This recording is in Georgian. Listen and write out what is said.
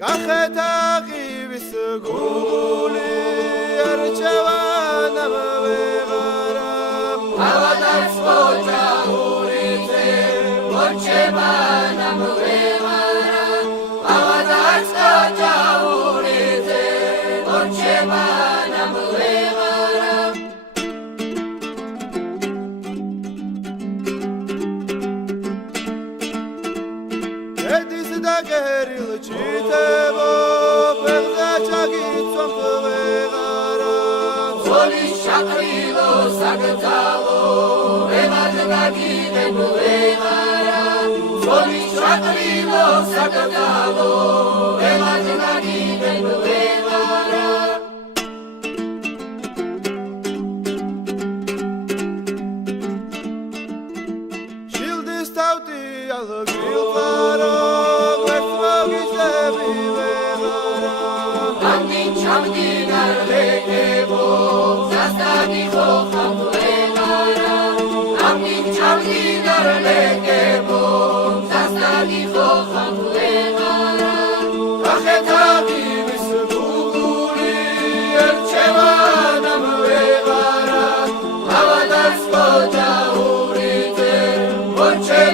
კახეთაღივის გუგული არჩევანამ ვეღარა ავადაც ოჯახურიზე ორჩევანამ ვეღარა ავადაც ოჯახურიზე ორჩევანამ ვეღარა ედის და გერილ ჩიტებო ფეხზე ჩაგიცვამ ვეღარა ზოლის ჩაყრილო საგძალო ვეღარ დაგიდებ ვეღარა ზოლის ჩაყრილო საგძალო ვეღარ დაგიდებ ვეღარა შილდის თავი ალგილყარო ვერც მოგიზები ვეღარა ამინ ჩამდინარ ლეკებო სასტანი ხოხამ ვეღარა ამინ ჩამდინარ ლეკებო სასტანი ხოხამ ვეღარა კახეთაღივის გუგული ერჩევანამ ვეღარა ავადაც ოჯახურიზე ორჩევანამ